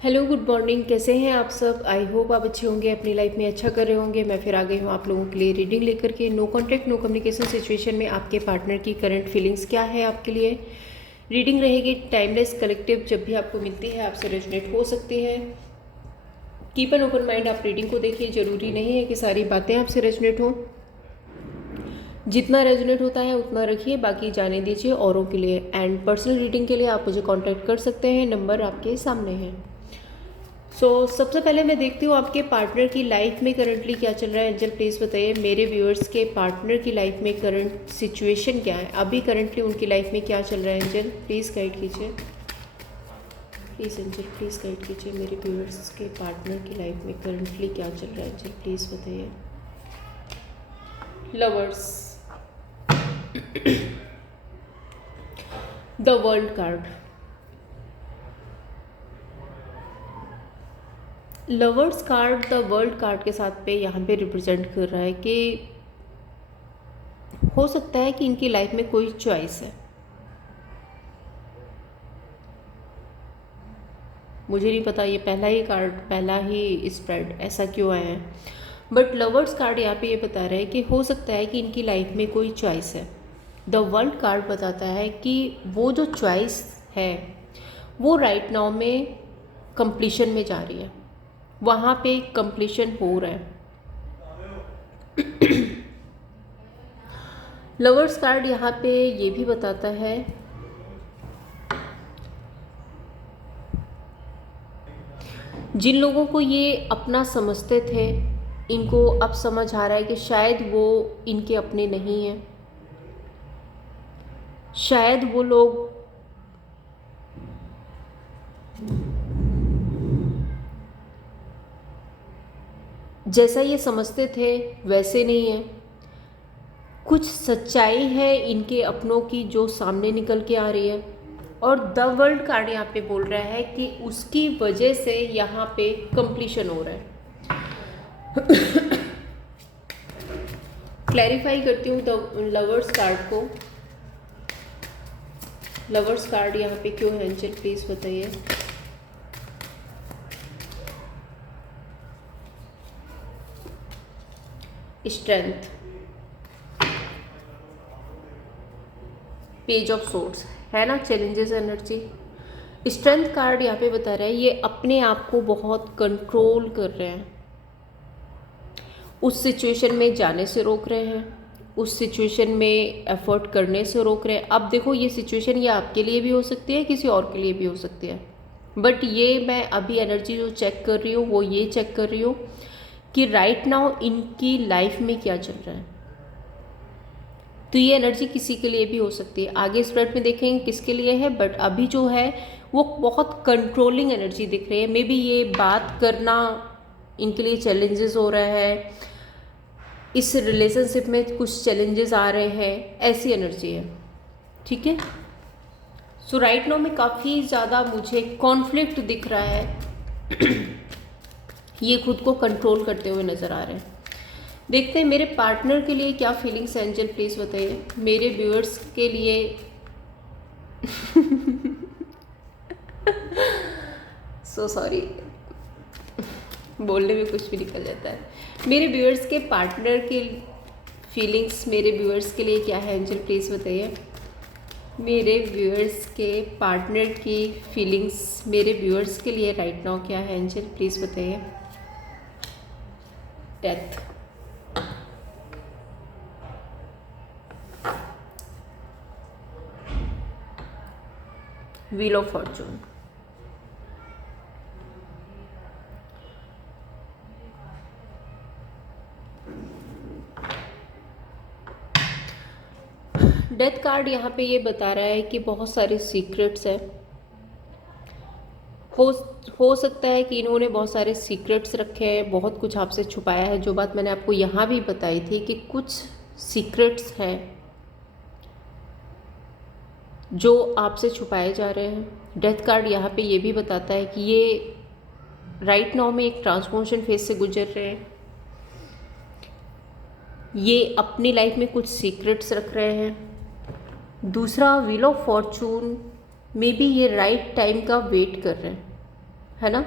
Hello, good morning. कैसे हैं आप सब? आई होप आप अच्छे होंगे, अपनी लाइफ में अच्छा कर रहे होंगे। मैं फिर आ गई हूँ आप लोगों के लिए रीडिंग लेकर के। No contact no communication situation में आपके पार्टनर की करंट फीलिंग्स क्या है आपके लिए। रीडिंग रहेगी टाइमलेस कलेक्टिव, जब भी आपको मिलती है आपसे रेजोनेट हो सकती है। कीप एन ओपन माइंड, आप रीडिंग को देखिए। ज़रूरी नहीं है कि सारी बातें आपसे रेजोनेट हों, जितना रेजोनेट होता है उतना रखिए, बाकी जाने दीजिए औरों के लिए। एंड पर्सनल रीडिंग के लिए आप मुझे कांटेक्ट कर सकते हैं, नंबर आपके सामने है। सबसे पहले मैं देखती हूँ आपके पार्टनर की लाइफ में करंटली क्या चल रहा है। एंजल प्लीज़ बताइए मेरे व्यूअर्स के पार्टनर की लाइफ में करंट सिचुएशन क्या है, अभी करंटली उनकी लाइफ में क्या चल रहा है। एंजल प्लीज़ गाइड कीजिए, प्लीज़ एंजल प्लीज़ गाइड कीजिए मेरे व्यूअर्स के पार्टनर की लाइफ में करंटली क्या चल रहा है। एंजल प्लीज़ बताइए। Lovers, the world card, lovers card the world card के साथ पे यहाँ पे रिप्रेजेंट कर रहा है कि हो सकता है कि इनकी लाइफ में कोई चॉइस है। मुझे नहीं पता ये पहला ही कार्ड, पहला ही स्प्रेड ऐसा क्यों आया है, बट लवर्स कार्ड यहाँ पे ये बता रहा है कि हो सकता है कि इनकी लाइफ में कोई चॉइस है। द वर्ल्ड कार्ड बताता है कि वो जो चॉइस है वो राइट नाउ में कंप्लीशन में जा रही है, वहाँ पे कंप्लीशन हो रहा है। लवर्स कार्ड यहाँ पे ये भी बताता है जिन लोगों को ये अपना समझते थे, इनको अब समझ आ रहा है कि शायद वो इनके अपने नहीं हैं। शायद वो लोग जैसा ये समझते थे वैसे नहीं है। कुछ सच्चाई है इनके अपनों की जो सामने निकल के आ रही है, और द वर्ल्ड कार्ड यहाँ पे बोल रहा है कि उसकी वजह से यहाँ पे कंप्लीशन हो रहा है। क्लैरिफाई करती हूँ द लवर्स कार्ड को। लवर्स कार्ड यहाँ पे क्यों है एंजल प्लीज बताइए। स्ट्रेंथ, पेज ऑफ सोर्ड्स है ना, चैलेंजेस एनर्जी। स्ट्रेंथ कार्ड यहाँ पे बता रहा है ये अपने आप को बहुत कंट्रोल कर रहे हैं, उस सिचुएशन में जाने से रोक रहे हैं, उस सिचुएशन में एफर्ट करने से रोक रहे हैं। अब देखो ये सिचुएशन ये आपके लिए भी हो सकती है, किसी और के लिए भी हो सकती है, बट ये मैं अभी एनर्जी जो चेक कर रही हूँ वो ये चेक कर रही हूँ कि राइट नाउ इनकी लाइफ में क्या चल रहा है। तो ये एनर्जी किसी के लिए भी हो सकती है, आगे स्प्रेड में देखेंगे किसके लिए है, बट अभी जो है वो बहुत कंट्रोलिंग एनर्जी दिख रही है। मे बी ये बात करना इनके लिए चैलेंजेस हो रहा है, इस रिलेशनशिप में कुछ चैलेंजेस आ रहे हैं, ऐसी एनर्जी है। ठीक है, सो राइट नाउ में काफ़ी ज़्यादा मुझे कॉन्फ्लिक्ट दिख रहा है। ये खुद को कंट्रोल करते हुए नज़र आ रहे हैं। देखते हैं मेरे पार्टनर के लिए क्या फीलिंग्स है। एंजल प्लीज़ बताइए मेरे व्यूअर्स के लिए। सो सॉरी, बोलने में कुछ भी निकल जाता है। मेरे व्यूअर्स के पार्टनर के फीलिंग्स मेरे व्यूअर्स के लिए क्या है एंजल प्लीज़ बताइए। मेरे व्यूअर्स के पार्टनर की फीलिंग्स मेरे व्यूअर्स के लिए राइट नाउ क्या है एंजल प्लीज़ बताइए। Death, wheel of Fortune, death card यहाँ पे ये बता रहा है कि बहुत सारे सीक्रेट्स हैं। हो सकता है कि इन्होंने बहुत सारे सीक्रेट्स रखे हैं, बहुत कुछ आपसे छुपाया है। जो बात मैंने आपको यहाँ भी बताई थी कि कुछ सीक्रेट्स हैं जो आपसे छुपाए जा रहे हैं। डेथ कार्ड यहाँ पे ये भी बताता है कि ये राइट नाउ में एक ट्रांसफॉर्मेशन फेज से गुजर रहे हैं। ये अपनी लाइफ में कुछ सीक्रेट्स रख रहे हैं। दूसरा, व्हील ऑफ फॉर्चून में भी ये राइट टाइम का वेट कर रहे हैं। है ना।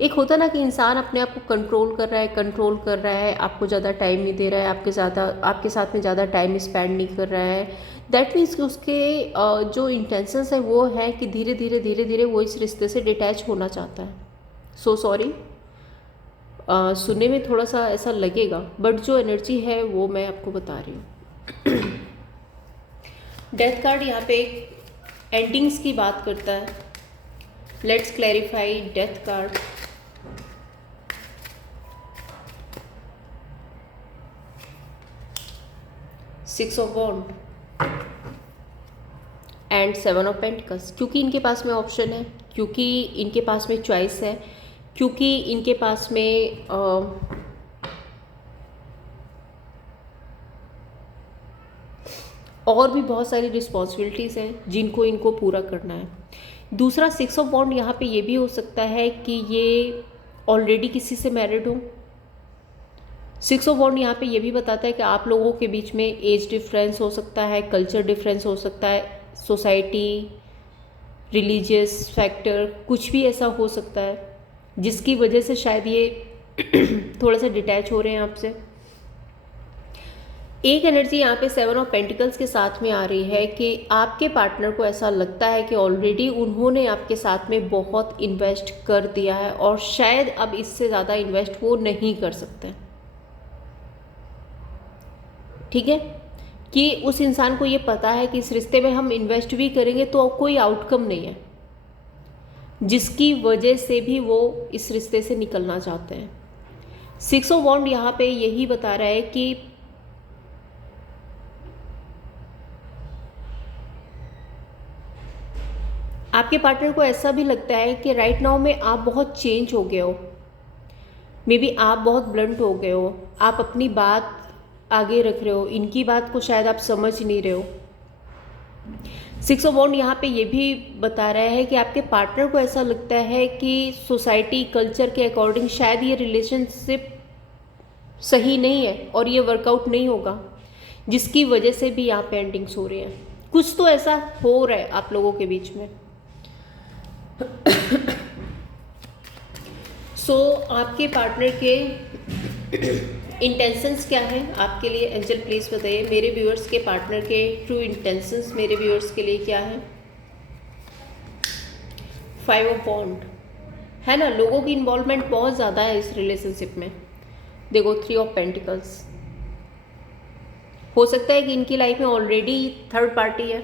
एक होता ना कि इंसान अपने आप को कंट्रोल कर रहा है, आपको ज़्यादा टाइम नहीं दे रहा है, आपके साथ में ज़्यादा टाइम स्पेंड नहीं कर रहा है। दैट मीन्स कि उसके जो इंटेंशंस है वो है कि धीरे धीरे वो इस रिश्ते से डिटैच होना चाहता है। सो सॉरी, सुनने में थोड़ा सा ऐसा लगेगा, बट जो एनर्जी है वो मैं आपको बता रही हूँ। डेथ कार्ड यहाँ पे एंडिंग्स की बात करता है। Let's clarify death card. Six of wand and seven of pentacles. क्योंकि इनके पास में ऑप्शन है, क्योंकि इनके पास में चॉइस है, क्योंकि इनके पास में और भी बहुत सारी रिस्पॉन्सिबिलिटीज़ हैं जिनको इनको पूरा करना है। दूसरा, सिक्स ऑफ वॉन्ड यहाँ पे ये भी हो सकता है कि ये ऑलरेडी किसी से मैरिड हो। सिक्स ऑफ वॉन्ड यहाँ पे ये भी बताता है कि आप लोगों के बीच में एज डिफरेंस हो सकता है, कल्चर डिफरेंस हो सकता है, सोसाइटी, रिलीजियस फैक्टर, कुछ भी ऐसा हो सकता है जिसकी वजह से शायद ये थोड़ा सा डिटैच हो रहे हैं आपसे। एक एनर्जी यहाँ पे सेवन ऑफ पेंटिकल्स के साथ में आ रही है कि आपके पार्टनर को ऐसा लगता है कि ऑलरेडी उन्होंने आपके साथ में बहुत इन्वेस्ट कर दिया है और शायद अब इससे ज़्यादा इन्वेस्ट वो नहीं कर सकते। ठीक है, कि उस इंसान को ये पता है कि इस रिश्ते में हम इन्वेस्ट भी करेंगे तो कोई आउटकम नहीं है, जिसकी वजह से भी वो इस रिश्ते से निकलना चाहते हैं। सिक्स ऑफ वॉन्ड यहाँ पे यही बता रहा है कि आपके पार्टनर को ऐसा भी लगता है कि राइट नाउ में आप बहुत चेंज हो गए हो, मे बी आप बहुत ब्लंट हो गए हो, आप अपनी बात आगे रख रहे हो, इनकी बात को शायद आप समझ नहीं रहे हो। सिक्स ऑफ वॉन्ड यहाँ पे ये भी बता रहा है कि आपके पार्टनर को ऐसा लगता है कि सोसाइटी कल्चर के अकॉर्डिंग शायद ये रिलेशनशिप सही नहीं है और ये वर्कआउट नहीं होगा, जिसकी वजह से भी यहाँ पे एंडिंग्स हो रही हैं। कुछ तो ऐसा हो रहा है आप लोगों के बीच में। सो आपके पार्टनर के इंटेंशंस क्या हैं आपके लिए? एंजल प्लीज़ बताइए मेरे व्यूअर्स के पार्टनर के ट्रू इंटेंशंस मेरे व्यूअर्स के लिए क्या है? फाइव ऑफ वॉन्ड है ना, लोगों की इन्वॉल्वमेंट बहुत ज़्यादा है इस रिलेशनशिप में। देखो, थ्री ऑफ पेंटिकल्स, हो सकता है कि इनकी लाइफ में ऑलरेडी थर्ड पार्टी है,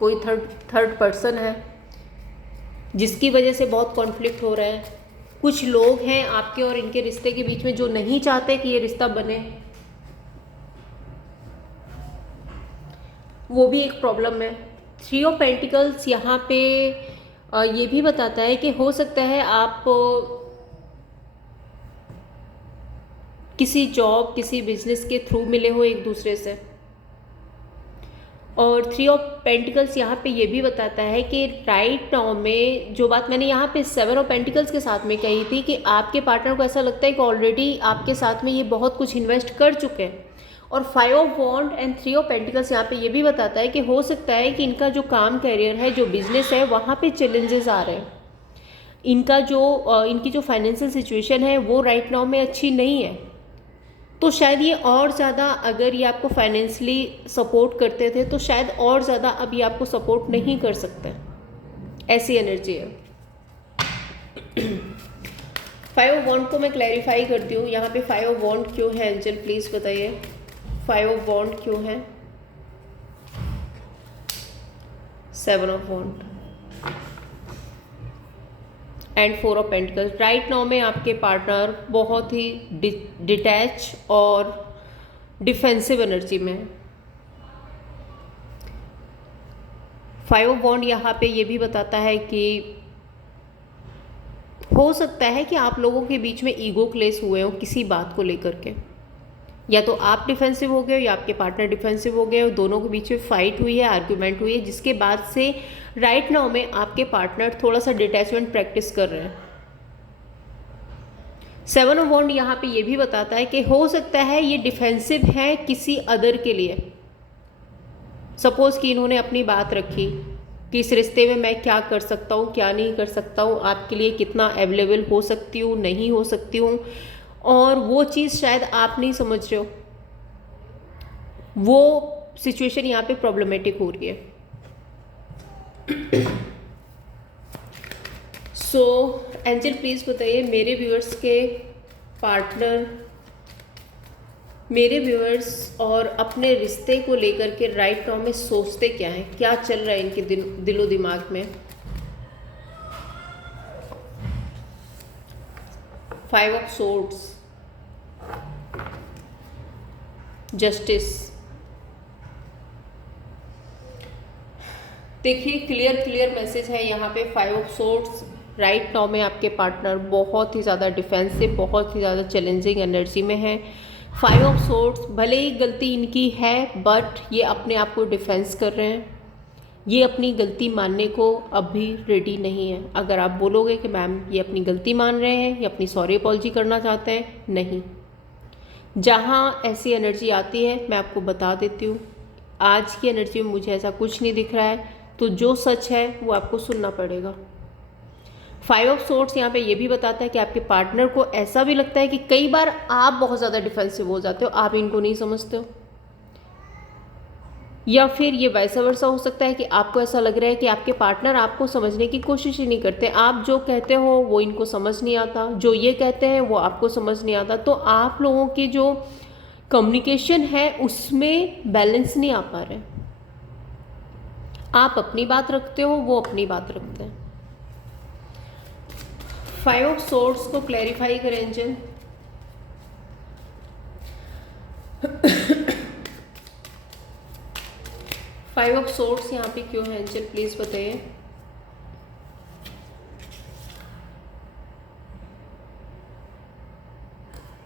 कोई थर्ड पर्सन है जिसकी वजह से बहुत कॉन्फ्लिक्ट हो रहा है। कुछ लोग हैं आपके और इनके रिश्ते के बीच में जो नहीं चाहते कि ये रिश्ता बने, वो भी एक प्रॉब्लम है। थ्री ऑफ पेंटिकल्स यहाँ पे ये भी बताता है कि हो सकता है आप किसी जॉब, किसी बिजनेस के थ्रू मिले हो एक दूसरे से। और थ्री ऑफ पेंटिकल्स यहाँ पे ये भी बताता है कि राइट नाउ में जो बात मैंने यहाँ पे सेवन ऑफ पेंटिकल्स के साथ में कही थी कि आपके पार्टनर को ऐसा लगता है कि ऑलरेडी आपके साथ में ये बहुत कुछ इन्वेस्ट कर चुके हैं। और five of wand and three of pentacles यहाँ पे ये भी बताता है कि हो सकता है कि इनका जो काम करियर है, जो बिजनेस है, वहाँ पे चैलेंजेस आ रहे हैं। इनकी जो फाइनेंशियल सिचुएशन है वो राइट नाउ में अच्छी नहीं है, तो शायद ये और ज़्यादा, अगर ये आपको फाइनेंशियली सपोर्ट करते थे तो शायद और ज़्यादा अब ये आपको सपोर्ट नहीं कर सकते, ऐसी एनर्जी है। फाइव ऑफ वॉन्ड को मैं क्लैरिफाई करती हूँ। यहाँ पे फाइव ऑफ वॉन्ड क्यों है? एंजल प्लीज़ बताइए फाइव ऑफ वॉन्ड क्यों है? Seven of wand and four of pentacles. Right now में आपके पार्टनर बहुत ही डिटैच और डिफेंसिव एनर्जी में है। फाइव ऑफ वॉन्ड यहाँ पे ये भी बताता है कि हो सकता है कि आप लोगों के बीच में ईगो क्लेश हुए हो किसी बात को लेकर के, या तो आप डिफेंसिव हो गए हो या आपके पार्टनर डिफेंसिव हो गए हो, दोनों के बीच में फाइट हुई है, आर्ग्यूमेंट हुई है, जिसके बाद से राइट नाउ में आपके पार्टनर थोड़ा सा डिटैचमेंट प्रैक्टिस कर रहे हैं। सेवन ऑफ वॉन्ड यहाँ पे ये भी बताता है कि हो सकता है ये डिफेंसिव है किसी अदर के लिए। सपोज कि इन्होंने अपनी बात रखी कि इस रिश्ते में मैं क्या कर सकता हूँ, क्या नहीं कर सकता हूँ, आपके लिए कितना अवेलेबल हो सकती हूँ, नहीं हो सकती हूँ, और वो चीज़ शायद आप नहीं समझ रहे हो। वो सिचुएशन यहाँ पे प्रॉब्लमेटिक हो रही है। सो एंजल प्लीज़ बताइए, मेरे व्यूअर्स और अपने रिश्ते को लेकर के राइट नाउ में सोचते क्या हैं, क्या चल रहा है इनके दिलो दिमाग में। 5 ऑफ सोर्ड्स, जस्टिस। देखिए क्लियर मैसेज है यहाँ पे। 5 ऑफ सोर्ड्स राइट नाउ में आपके पार्टनर बहुत ही ज़्यादा डिफेंसिव, बहुत ही ज़्यादा चैलेंजिंग एनर्जी में है। 5 ऑफ सोर्ड्स, भले ही गलती इनकी है बट ये अपने आप को डिफेंस कर रहे हैं। ये अपनी गलती मानने को अभी रेडी नहीं है। अगर आप बोलोगे कि मैम ये अपनी गलती मान रहे हैं, ये अपनी सॉरी अपॉलजी करना चाहते हैं, नहीं। जहाँ ऐसी एनर्जी आती है मैं आपको बता देती हूँ, आज की एनर्जी में मुझे ऐसा कुछ नहीं दिख रहा है, तो जो सच है वो आपको सुनना पड़ेगा। 5 ऑफ सोर्ड्स यहाँ पे ये भी बताता है कि आपके पार्टनर को ऐसा भी लगता है कि कई बार आप बहुत ज़्यादा डिफेंसिव हो जाते हो, आप इनको नहीं समझते हो, या फिर ये वैसा वर्सा हो सकता है कि आपको ऐसा लग रहा है कि आपके पार्टनर आपको समझने की कोशिश ही नहीं करते। आप जो कहते हो वो इनको समझ नहीं आता, जो ये कहते हैं वो आपको समझ नहीं आता। तो आप लोगों की जो कम्युनिकेशन है उसमें बैलेंस नहीं आ पा रहे। आप अपनी बात रखते हो, वो अपनी बात रखते हैं। 5 ऑफ सोर्ड्स को क्लैरिफाई करें एंजल। 5 ऑफ सोर्ड्स यहाँ पे क्यों है एंजल, प्लीज बताइए।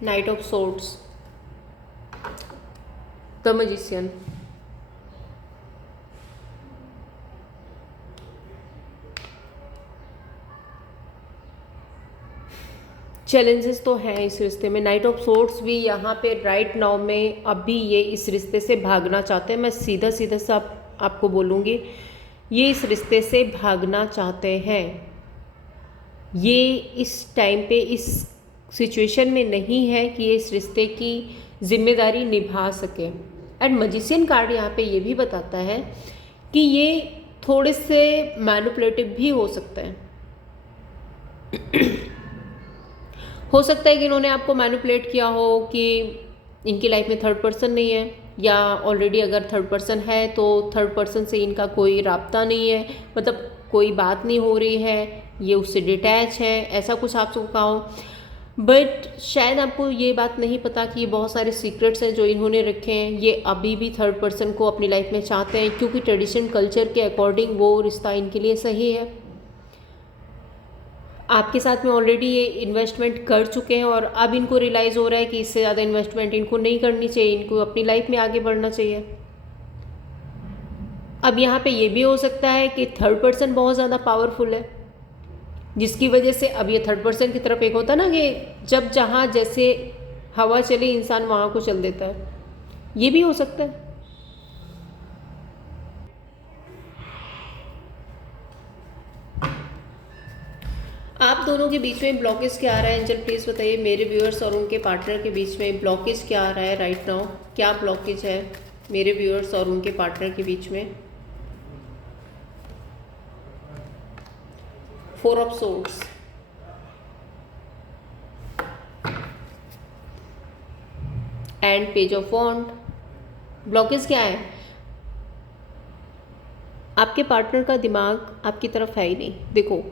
Night of swords, the magician. Challenges तो हैं इस रिश्ते में। नाइट ऑफ सोर्ड्स भी यहाँ पे राइट नाउ में अभी ये इस रिश्ते से भागना चाहते हैं। मैं सीधा सा आपको बोलूँगी, ये इस रिश्ते से भागना चाहते हैं। ये इस टाइम पे इस सिचुएशन में नहीं है कि ये इस रिश्ते की जिम्मेदारी निभा सके। एंड मैजिशियन कार्ड यहाँ पे ये भी बताता है कि ये थोड़े से मैनिपुलेटिव भी हो सकता है। हो सकता है कि इन्होंने आपको मैनिपुलेट किया हो कि इनकी लाइफ में थर्ड पर्सन नहीं है, या ऑलरेडी अगर थर्ड पर्सन है तो थर्ड पर्सन से इनका कोई राब्ता नहीं है, मतलब कोई बात नहीं हो रही है, ये उससे डिटैच है, ऐसा कुछ आपको कहा हो। बट शायद आपको ये बात नहीं पता कि ये बहुत सारे सीक्रेट्स हैं जो इन्होंने रखे हैं। ये अभी भी थर्ड पर्सन को अपनी लाइफ में चाहते हैं, क्योंकि ट्रेडिशन कल्चर के अकॉर्डिंग वो रिश्ता इनके लिए सही है। आपके साथ में ऑलरेडी ये इन्वेस्टमेंट कर चुके हैं और अब इनको रियलाइज़ हो रहा है कि इससे ज़्यादा इन्वेस्टमेंट इनको नहीं करनी चाहिए, इनको अपनी लाइफ में आगे बढ़ना चाहिए। अब यहाँ पे ये भी हो सकता है कि थर्ड पर्सन बहुत ज़्यादा पावरफुल है, जिसकी वजह से अब ये थर्ड पर्सन की तरफ, एक होता ना कि जब जहाँ जैसे हवा चले इंसान वहाँ को चल देता है, ये भी हो सकता है। आप दोनों के बीच में ब्लॉकेज क्या आ रहा है एंजल, प्लीज़ बताइए। मेरे व्यूअर्स और उनके पार्टनर के बीच में ब्लॉकेज क्या आ रहा है राइट नाउ, क्या ब्लॉकेज है मेरे व्यूअर्स और उनके पार्टनर के बीच में। 4 of swords, and page of wand. Blockage क्या है? आपके पार्टनर का दिमाग आपकी तरफ है ही नहीं। देखो,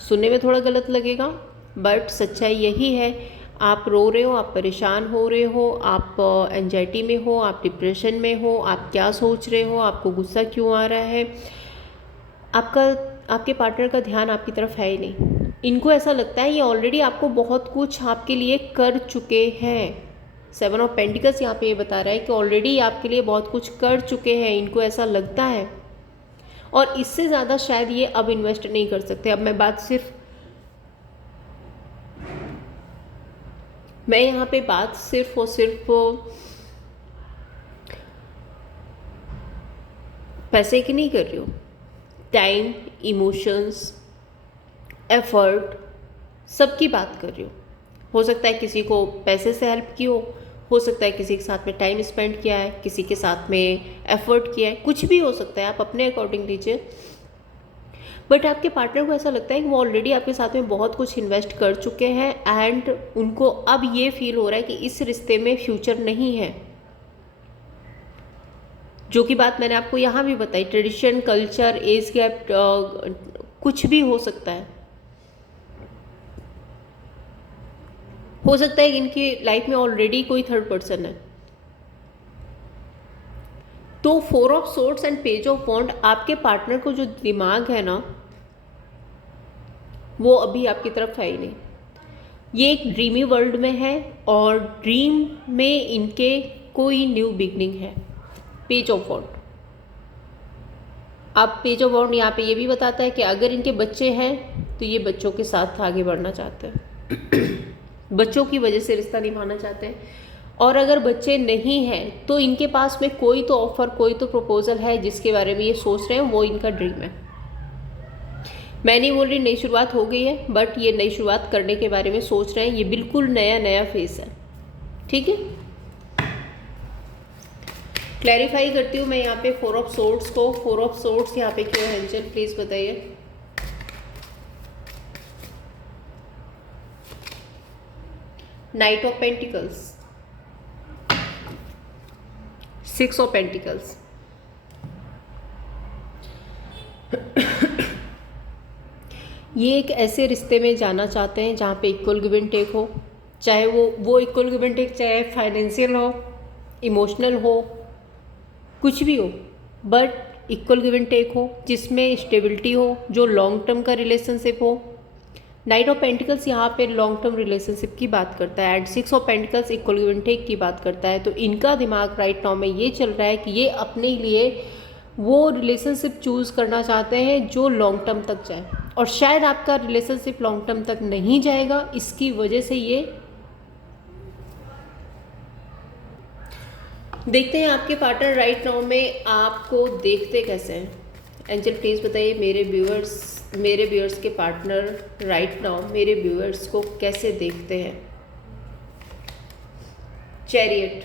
सुनने में थोड़ा गलत लगेगा बट सच्चाई यही है। आप रो रहे हो, आप परेशान हो रहे हो, आप एंजाइटी में हो, आप डिप्रेशन में हो, आप क्या सोच रहे हो, आपको गुस्सा क्यों आ रहा है, आपके पार्टनर का ध्यान आपकी तरफ है ही नहीं। इनको ऐसा लगता है ये ऑलरेडी आपको बहुत कुछ आपके लिए कर चुके हैं। 7 ऑफ पेंटिकल्स यहाँ पे ये बता रहा है कि ऑलरेडी आपके लिए बहुत कुछ कर चुके हैं, इनको ऐसा लगता है, और इससे ज़्यादा शायद ये अब इन्वेस्ट नहीं कर सकते। अब मैं यहाँ पे बात सिर्फ और सिर्फ पैसे की नहीं कर रही हूँ। टाइम, इमोशंस, एफर्ट, सबकी बात कर रही हूँ। हो सकता है किसी को पैसे से हेल्प की हो सकता है किसी के साथ में टाइम स्पेंड किया है, किसी के साथ में एफर्ट किया है, कुछ भी हो सकता है, आप अपने अकॉर्डिंग लीजिए। बट आपके पार्टनर को ऐसा लगता है कि वो ऑलरेडी आपके साथ में बहुत कुछ इन्वेस्ट कर चुके हैं एंड उनको अब ये फील हो रहा है कि इस रिश्ते में फ्यूचर नहीं है। जो कि बात मैंने आपको यहाँ भी बताई, ट्रेडिशन, कल्चर, एज गैप, कुछ भी हो सकता है। हो सकता है इनकी लाइफ में ऑलरेडी कोई थर्ड पर्सन है। तो 4 of swords and page of wand, आपके पार्टनर को जो दिमाग है ना वो अभी आपकी तरफ है ही नहीं। ये एक ड्रीमी वर्ल्ड में है और ड्रीम में इनके कोई न्यू बिगनिंग है। पेज ऑफ वॉन्ड, अब पेज ऑफ वॉन्ड यहाँ पे ये भी बताता है कि अगर इनके बच्चे हैं तो ये बच्चों के साथ आगे बढ़ना चाहते हैं बच्चों की वजह से रिश्ता निभाना चाहते हैं। और अगर बच्चे नहीं हैं तो इनके पास में कोई तो ऑफर, कोई तो प्रपोजल है जिसके बारे में ये सोच रहे हैं, वो इनका ड्रीम है। मैं नहीं बोल रही नई शुरुआत हो गई है, बट ये नई शुरुआत करने के बारे में सोच रहे हैं। ये बिल्कुल नया नया फेस है, ठीक है। क्लैरिफाई करती हूँ मैं यहाँ पे 4 ऑफ सोर्ड्स को। 4 ऑफ सोर्ड्स यहाँ पे क्यों है एंजल, प्लीज बताइए। Night of pentacles, 6 of pentacles. ये एक ऐसे रिश्ते में जाना चाहते हैं जहाँ पे इक्वल गिव एंड टेक हो, चाहे वो इक्वल गिव एंड टेक चाहे फाइनेंशियल हो, इमोशनल हो, कुछ भी हो, but equal give and take हो जिसमें स्टेबिलिटी हो, जो लॉन्ग टर्म का रिलेशनशिप हो। नाइट ऑफ पेंटिकल्स यहाँ पे लॉन्ग टर्म रिलेशनशिप की बात करता है and 6 of pentacles equal give and take की बात करता है। तो इनका दिमाग राइट नाउ में ये चल रहा है कि ये अपने लिए वो रिलेशनशिप चूज़ करना चाहते हैं जो लॉन्ग टर्म तक जाए, और शायद आपका रिलेशनशिप लॉन्ग टर्म तक नहीं जाएगा। इसकी वजह से ये देखते हैं आपके पार्टनर राइट नाउ में आपको देखते कैसे हैं। एंजल प्लीज़ बताइए मेरे व्यूअर्स के पार्टनर राइट नाउ मेरे व्यूअर्स को कैसे देखते हैं। चैरियट,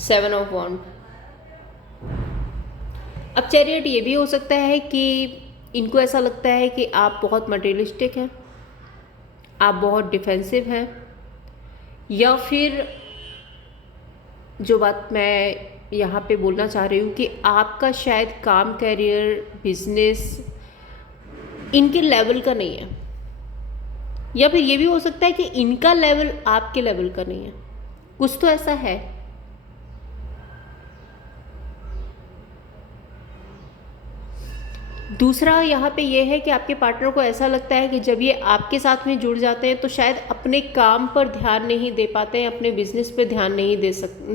7 ऑफ वॉन्ड। अब चैरियट ये भी हो सकता है कि इनको ऐसा लगता है कि आप बहुत मटेरियलिस्टिक हैं, आप बहुत डिफेंसिव हैं, या फिर जो बात मैं यहाँ पे बोलना चाह रही हूँ कि आपका शायद काम, कैरियर, बिजनेस इनके लेवल का नहीं है, या फिर ये भी हो सकता है कि इनका लेवल आपके लेवल का नहीं है। कुछ तो ऐसा है। दूसरा यहाँ पे ये है कि आपके पार्टनर को ऐसा लगता है कि जब ये आपके साथ में जुड़ जाते हैं तो शायद अपने काम पर ध्यान नहीं दे पाते हैं, अपने बिजनेस पे ध्यान नहीं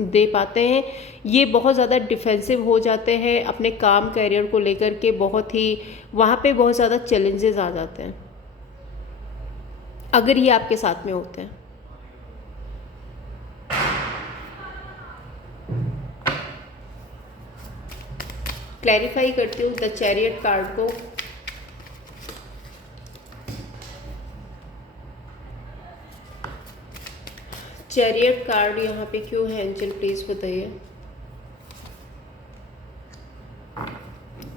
दे पाते हैं। ये बहुत ज़्यादा डिफेंसिव हो जाते हैं अपने काम, कैरियर को लेकर के, बहुत ही वहाँ पे बहुत ज़्यादा चैलेंजेस आ जाते हैं अगर ये आपके साथ में होते हैं। क्लैरिफाई करती हूँ द चैरियट कार्ड को। चैरियट कार्ड यहाँ पे क्यों है एंजल, प्लीज बताइए।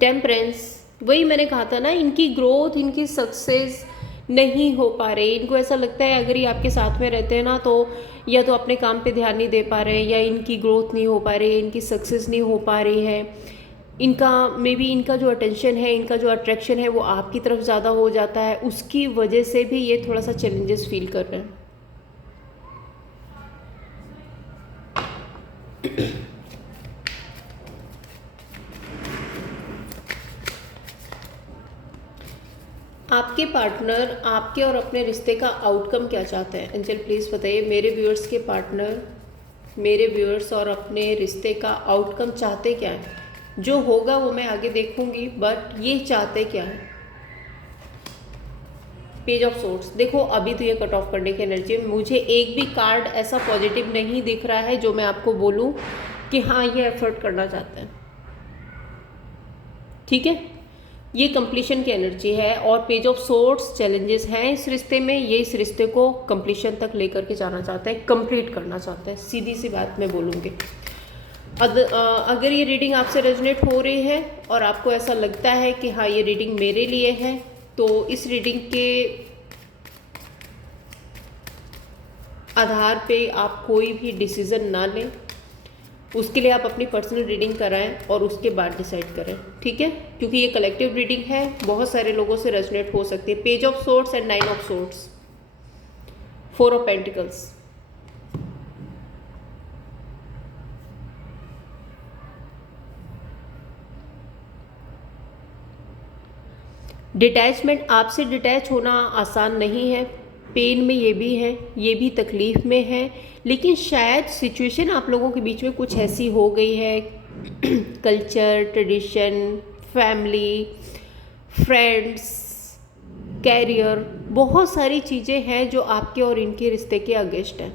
टेम्परेंस, वही मैंने कहा था ना, इनकी ग्रोथ, इनकी सक्सेस नहीं हो पा रही। इनको ऐसा लगता है अगर ये आपके साथ में रहते हैं ना तो या तो अपने काम पे ध्यान नहीं दे पा रहे हैं, या इनकी ग्रोथ नहीं हो पा रही है, इनकी सक्सेस नहीं हो पा रही है। इनका मे बी इनका जो अटेंशन है, इनका जो अट्रैक्शन है वो आपकी तरफ ज़्यादा हो जाता है, उसकी वजह से भी ये थोड़ा सा चैलेंजेस फील कर रहे हैं। आपके पार्टनर आपके और अपने रिश्ते का आउटकम क्या चाहते हैं एंजल, प्लीज़ बताइए। मेरे व्यूअर्स के पार्टनर मेरे व्यूअर्स और अपने रिश्ते का आउटकम चाहते क्या है। जो होगा वो मैं आगे देखूंगी, बट ये चाहते क्या है। पेज ऑफ सोर्ड्स, देखो अभी तो ये कट ऑफ करने की एनर्जी में मुझे एक भी कार्ड ऐसा पॉजिटिव नहीं दिख रहा है जो मैं आपको बोलूं कि हाँ ये एफर्ट करना चाहते हैं। ठीक है, ये कंप्लीशन की एनर्जी है। और पेज ऑफ सोर्ड्स चैलेंजेस हैं इस रिश्ते में, ये इस रिश्ते को कंप्लीशन तक लेकर के जाना चाहते हैं, कंप्लीट करना चाहते हैं, सीधी सी बात मैं बोलूँगी। अगर ये रीडिंग आपसे रेजोनेट हो रही है और आपको ऐसा लगता है कि हाँ ये रीडिंग मेरे लिए है, तो इस रीडिंग के आधार पे आप कोई भी डिसीज़न ना लें, उसके लिए आप अपनी पर्सनल रीडिंग कराएं और उसके बाद डिसाइड करें, ठीक है, क्योंकि ये कलेक्टिव रीडिंग है, बहुत सारे लोगों से रेजोनेट हो सकती है। Page of swords and 9 of swords, 4 of pentacles. Detachment, आपसे डिटैच होना आसान नहीं है, पेन में ये भी है, ये भी तकलीफ़ में है, लेकिन शायद सिचुएशन आप लोगों के बीच में कुछ ऐसी हो गई है, culture, tradition, family, friends, career, बहुत सारी चीज़ें हैं जो आपके और इनके रिश्ते के अगेंस्ट हैं।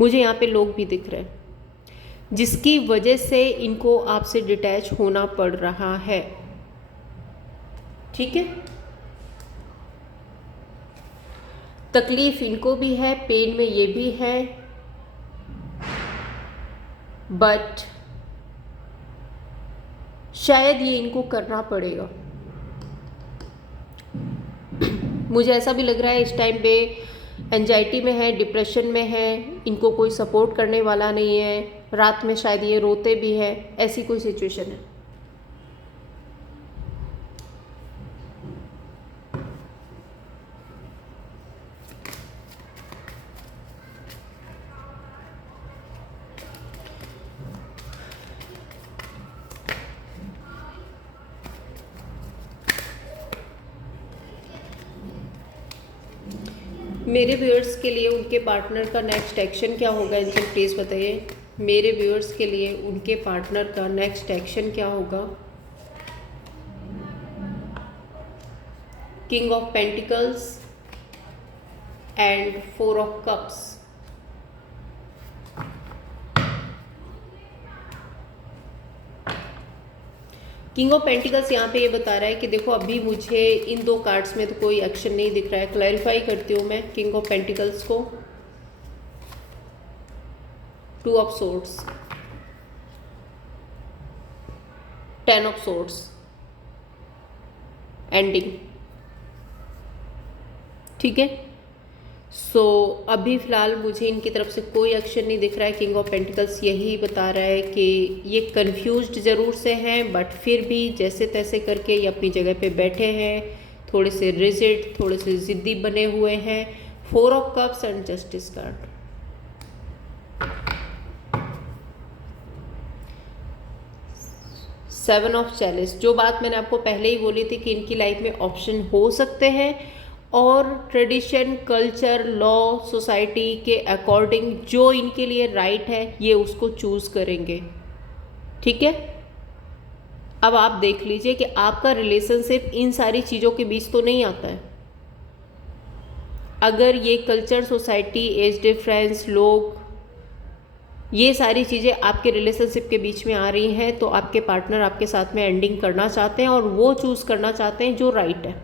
मुझे यहाँ पे लोग भी दिख रहे हैं जिसकी वजह से इनको आपसे डिटैच होना पड़ रहा है, ठीक है। तकलीफ इनको भी है, पेन में ये भी है, बट शायद ये इनको करना पड़ेगा। मुझे ऐसा भी लग रहा है इस टाइम पे एंजाइटी में है, डिप्रेशन में है, इनको कोई सपोर्ट करने वाला नहीं है, रात में शायद ये रोते भी है, ऐसी कोई सिचुएशन है। मेरे व्यूअर्स के लिए उनके पार्टनर का नेक्स्ट एक्शन क्या होगा, इनसे प्लीज़ बताइए। मेरे व्यूअर्स के लिए उनके पार्टनर का नेक्स्ट एक्शन क्या होगा। King of pentacles and 4 of cups. King of pentacles यहाँ पे ये बता रहा है कि देखो अभी मुझे इन 2 कार्ड्स में तो कोई एक्शन नहीं दिख रहा है। क्लैरिफाई करती हूँ मैं किंग ऑफ पेंटिकल्स को। 2 of swords, 10 of swords, ending, ठीक है। सो अभी फ़िलहाल मुझे इनकी तरफ से कोई एक्शन नहीं दिख रहा है। किंग ऑफ पेंटिकल्स यही बता रहा है कि ये कंफ्यूज्ड ज़रूर से हैं, बट फिर भी जैसे तैसे करके ये अपनी जगह पे बैठे हैं, थोड़े से रिजिड, थोड़े से ज़िद्दी बने हुए हैं। 4 of cups and justice card. Seven of chalice, जो बात मैंने आपको पहले ही बोली थी कि इनकी लाइफ में ऑप्शन हो सकते हैं और ट्रेडिशन, कल्चर, लॉ, सोसाइटी के अकॉर्डिंग जो इनके लिए राइट है ये उसको चूज़ करेंगे, ठीक है। अब आप देख लीजिए कि आपका रिलेशनशिप इन सारी चीज़ों के बीच तो नहीं आता है। अगर ये कल्चर, सोसाइटी, एज डिफरेंस, लोग, ये सारी चीज़ें आपके रिलेशनशिप के बीच में आ रही हैं तो आपके पार्टनर आपके साथ में एंडिंग करना चाहते हैं और वो चूज़ करना चाहते हैं जो राइट है,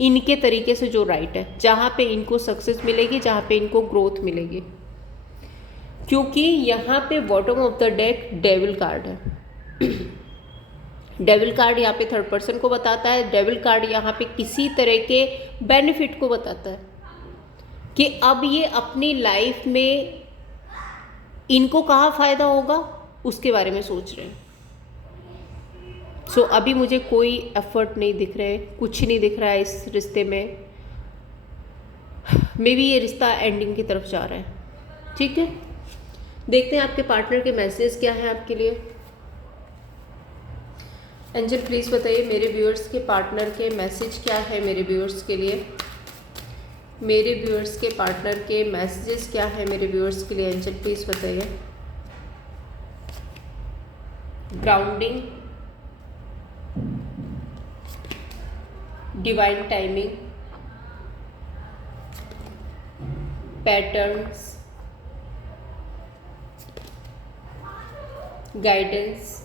इनके तरीके से जो राइट है, जहाँ पे इनको सक्सेस मिलेगी, जहाँ पे इनको ग्रोथ मिलेगी। क्योंकि यहाँ पे bottom of the deck devil card है। डेविल कार्ड यहाँ पे थर्ड पर्सन को बताता है। डेविल कार्ड यहाँ पे किसी तरह के बेनिफिट को बताता है कि अब ये अपनी लाइफ में इनको कहाँ फ़ायदा होगा उसके बारे में सोच रहे हैं। सो अभी मुझे कोई एफर्ट नहीं दिख रहे, कुछ नहीं दिख रहा है इस रिश्ते में। मे बी ये रिश्ता एंडिंग की तरफ जा रहा है, ठीक है। देखते हैं आपके पार्टनर के मैसेज क्या है आपके लिए। एंजल प्लीज़ बताइए मेरे व्यूअर्स के पार्टनर के मैसेज क्या है मेरे व्यूअर्स के लिए। मेरे व्यूअर्स के पार्टनर के मैसेजेस क्या है मेरे व्यूअर्स के लिए, एंजल प्लीज़ बताइए। Grounding, divine timing, patterns, guidance,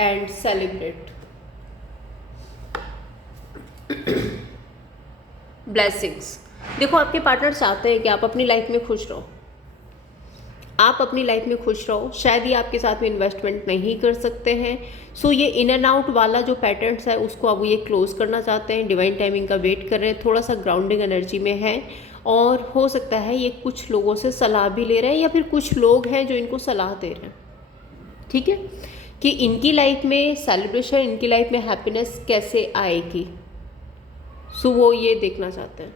and celebrate. Blessings. देखो आपके पार्टनर चाहते हैं कि आप अपनी लाइफ में खुश रहो, आप अपनी लाइफ में खुश रहो। शायद ये आपके साथ में इन्वेस्टमेंट नहीं कर सकते हैं। सो ये इन एंड आउट वाला जो पैटर्न्स है उसको अब ये क्लोज करना चाहते हैं, डिवाइन टाइमिंग का वेट कर रहे हैं, थोड़ा सा ग्राउंडिंग एनर्जी में है। और हो सकता है ये कुछ लोगों से सलाह भी ले रहे हैं या फिर कुछ लोग हैं जो इनको सलाह दे रहे हैं, ठीक है, कि इनकी लाइफ में सेलिब्रेशन, इनकी लाइफ में हैप्पीनेस कैसे आएगी। सो वो ये देखना चाहते हैं।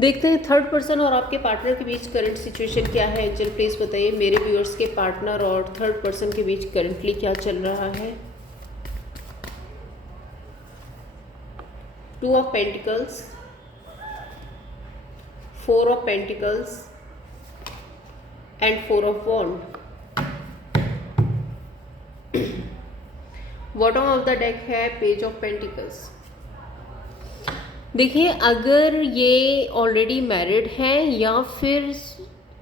देखते हैं थर्ड पर्सन और आपके पार्टनर के बीच करंट सिचुएशन क्या है। एंजल प्लीज बताइए मेरे व्यूअर्स के पार्टनर और थर्ड पर्सन के बीच करंटली क्या चल रहा है। 2 of pentacles, 4 of pentacles and 4 of wand. Bottom of the deck है पेज ऑफ पेंटिकल्स। देखिए अगर ये ऑलरेडी मैरिड हैं या फिर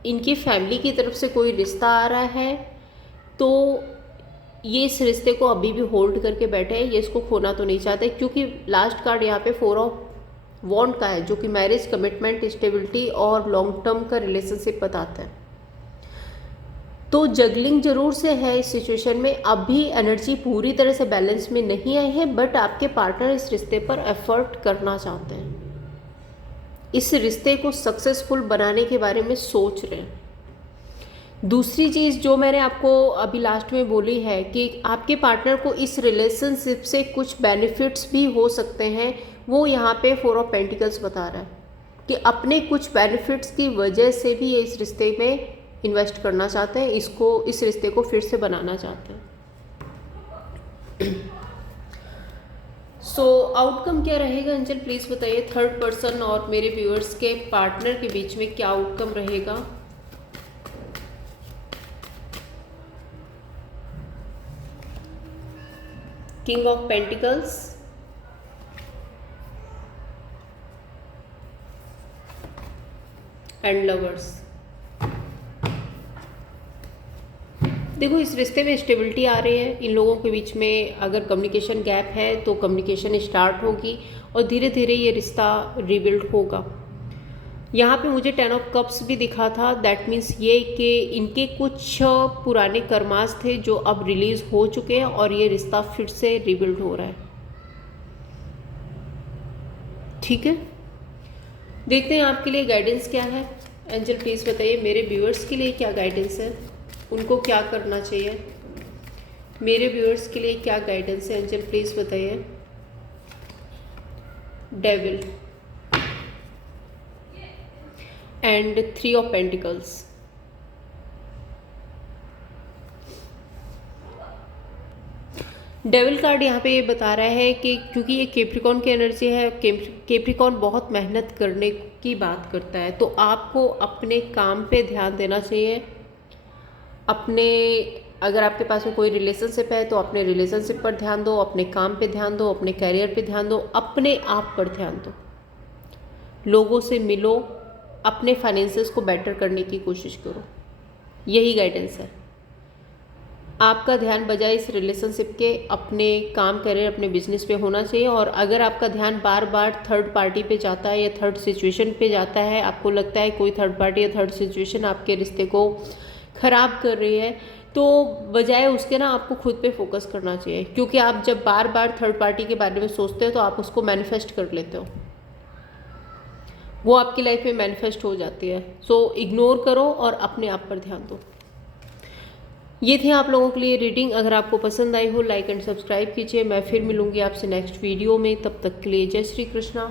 इनकी फैमिली की तरफ से कोई रिश्ता आ रहा है तो ये इस रिश्ते को अभी भी होल्ड करके बैठे हैं, ये इसको खोना तो नहीं चाहते, क्योंकि लास्ट कार्ड यहाँ पे 4 ऑफ वॉन्ड का है जो कि मैरिज, कमिटमेंट, स्टेबिलिटी और लॉन्ग टर्म का रिलेशनशिप बताता है। तो जगलिंग जरूर से है इस सिचुएशन में, अभी एनर्जी पूरी तरह से बैलेंस में नहीं आई है, बट आपके पार्टनर इस रिश्ते पर एफर्ट करना चाहते हैं, इस रिश्ते को सक्सेसफुल बनाने के बारे में सोच रहे हैं। दूसरी चीज़ जो मैंने आपको अभी लास्ट में बोली है कि आपके पार्टनर को इस रिलेशनशिप से कुछ बेनिफिट्स भी हो सकते हैं, वो यहाँ पे 4 ऑफ पेंटिकल्स बता रहा है कि अपने कुछ बेनिफिट्स की वजह से भी ये इस रिश्ते में इन्वेस्ट करना चाहते हैं, इस रिश्ते को फिर से बनाना चाहते हैं। सो आउटकम क्या रहेगा एंजल प्लीज बताइए। थर्ड पर्सन और मेरे व्यूअर्स के पार्टनर के बीच में क्या आउटकम रहेगा। King of pentacles, and lovers. देखो इस रिश्ते में स्टेबिलिटी आ रही है, इन लोगों के बीच में अगर कम्युनिकेशन गैप है तो कम्युनिकेशन स्टार्ट होगी और धीरे धीरे ये रिश्ता रिबिल्ड होगा। यहाँ पे मुझे 10 ऑफ कप्स भी दिखा था, दैट मीन्स ये कि इनके कुछ पुराने कर्मास थे जो अब रिलीज हो चुके हैं और ये रिश्ता फिर से रिबिल्ड हो रहा है, ठीक है। देखते हैं आपके लिए गाइडेंस क्या है। एंजल प्लीज बताइए मेरे व्यूअर्स के लिए क्या गाइडेंस है, उनको क्या करना चाहिए। मेरे व्यूअर्स के लिए क्या गाइडेंस है एंजल प्लीज बताइए। Devil and 3 of pentacles. Devil card यहाँ पे ये बता रहा है कि क्योंकि ये कैप्रिकॉर्न की एनर्जी है, कैप्रिकॉर्न बहुत मेहनत करने की बात करता है, तो आपको अपने काम पे ध्यान देना चाहिए। अपने अगर आपके पास में कोई रिलेशनशिप है तो अपने रिलेशनशिप पर ध्यान दो, अपने काम पे ध्यान दो, अपने करियर पे ध्यान दो, अपने आप पर ध्यान दो, लोगों से मिलो, अपने फाइनेंसेस को बेटर करने की कोशिश करो, यही गाइडेंस है। आपका ध्यान बजाय इस रिलेशनशिप के अपने काम, करियर, अपने बिजनेस पे होना चाहिए। और अगर आपका ध्यान बार बार थर्ड पार्टी पे जाता है या थर्ड सिचुएशन पे जाता है, आपको लगता है कोई थर्ड पार्टी या थर्ड सिचुएशन आपके रिश्ते को ख़राब कर रही है, तो बजाय उसके ना आपको खुद पे फोकस करना चाहिए, क्योंकि आप जब बार बार थर्ड पार्टी के बारे में सोचते हो तो आप उसको मैनिफेस्ट कर लेते हो, वो आपकी लाइफ में मैनिफेस्ट हो जाती है। सो इग्नोर करो और अपने आप पर ध्यान दो। ये थी आप लोगों के लिए रीडिंग। अगर आपको पसंद आई हो लाइक एंड सब्सक्राइब कीजिए। मैं फिर मिलूंगी आपसे नेक्स्ट वीडियो में, तब तक के लिए जय श्री कृष्णा।